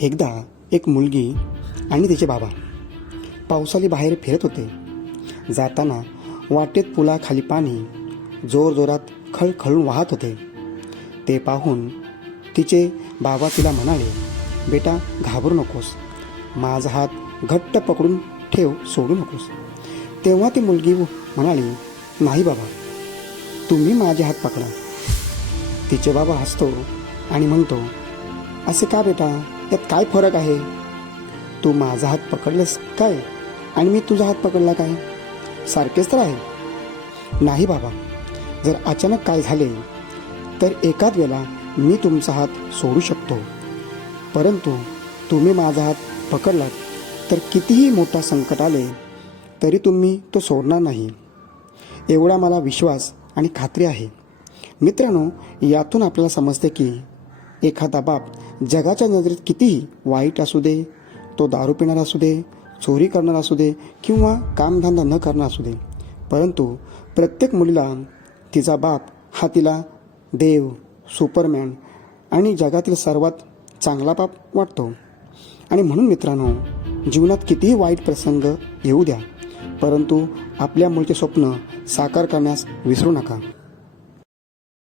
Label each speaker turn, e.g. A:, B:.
A: एकदा एक मुलगी आणि तिचे बाबा पावसाली बाहेर फिरत होते. जाताना वाटेत पुलाखाली पाणी जोरजोरात खळखळून वाहत होते. ते पाहून तिचे बाबा तिला म्हणाले बेटा घाबरू नकोस. माझा हात घट्ट पकडून ठेव सोडू नकोस. तेव्हा ती मुलगी म्हणाली नाही बाबा तुम्ही माझे हात पकडा. तिचे बाबा हसतो आणि म्हणतो असे का बेटा? यात काय फरक आहे? तू माझा हात पकडलेस काय? आणि मी तुझा हात पकडला काय? सारखेच तर आहे. नाही बाबा जर अचानक काय झाले तर एकाच वेळा मी तुमचा हात सोडू शकतो. परंतु तुम्ही माझा हात पकडलात तर कितीही मोठा संकट आले तरी तुम्ही तो सोडणार नाही. एवढा मला विश्वास आणि खात्री आहे. मित्रांनो यातून आपल्याला समजते की एखादा बाप जगाच्या नजरेत कितीही वाईट असू दे तो दारू पिणारा असू दे चोरी करणारा असू दे किंवा कामधंदा न करणार असू दे परंतु प्रत्येक मुलीला तिचा बाप हा तिला देव सुपरमॅन आणि जगातील सर्वात चांगला बाप वाटतो. आणि म्हणून मित्रांनो जीवनात कितीही वाईट प्रसंग येऊ द्या परंतु आपल्या मुलीचे स्वप्न साकार करण्यास विसरू नका.